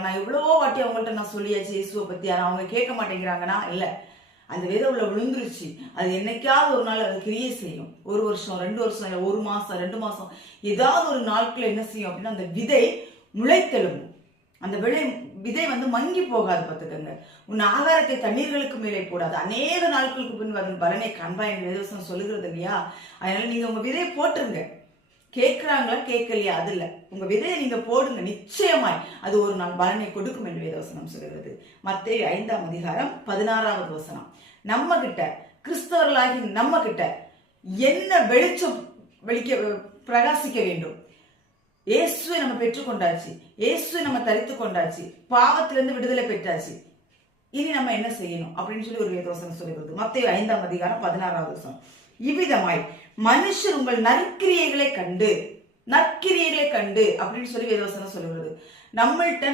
நான் எவ்வளவோ வாட்டி அவங்கள்ட்ட நான் சொல்லியாச்சு இயேசுவை பத்தி, ஆனா அவங்க கேட்க மாட்டேங்கிறாங்கன்னா இல்ல, அந்த விதை உள்ள விழுந்துருச்சு. அது என்னைக்காவது ஒரு நாள் அது கிரியை செய்யும். 1 வருஷம் 2 வருஷம் இல்ல 1 மாசம் 2 மாசம் ஏதாவது ஒரு நாட்கள் என்ன செய்யும் அப்படின்னா அந்த விதை முளைத்தெழும்பும். அந்த விதை மங்கி போகாது. பார்த்துக்கங்க. உன் ஆகாரத்தை தண்ணீர்களுக்கு மேலே போடாது, அநேக நாட்களுக்கு பின் அதன் பலனை காண்பா என்று வேதவசனம் சொல்லுகிறது இல்லையா? அதனால நீங்க உங்க விதையை போட்டுருங்க. கேட்கிறாங்களா கேட்கலையா அது இல்ல, உங்க விதையை நீங்க போடுங்க, நிச்சயமாய் அது ஒரு நாள் பலனை கொடுக்கும் என்று வேதவசனம் சொல்கிறது. மத்தேயு 5ஆம் அதிகாரம் 16வது வசனம். நம்ம கிட்ட கிறிஸ்தவர்களாகி நம்ம கிட்ட என்ன வெளிச்சம் பிரகாசிக்க வேண்டும்? இயேசுவை நம்ம பெற்றுக்கொண்டாச்சு, இயேசுவை நம்ம தரித்து கொண்டாச்சு, பாவத்திலிருந்து விடுதலை பெற்றாச்சு. இனி நம்ம என்ன செய்யணும் அப்படின்னு சொல்லி ஒரு வேதவசனம் சொல்லுகிறது. மத்தேயு 5ஆம் அதிகாரம் 16வது வசனம். இவ்விதமாய் மனுஷர் உங்கள் நற்கிரியைகளை கண்டு அப்படின்னு சொல்லி வேதவசனம் சொல்லுகிறது. நம்மள்ட்ட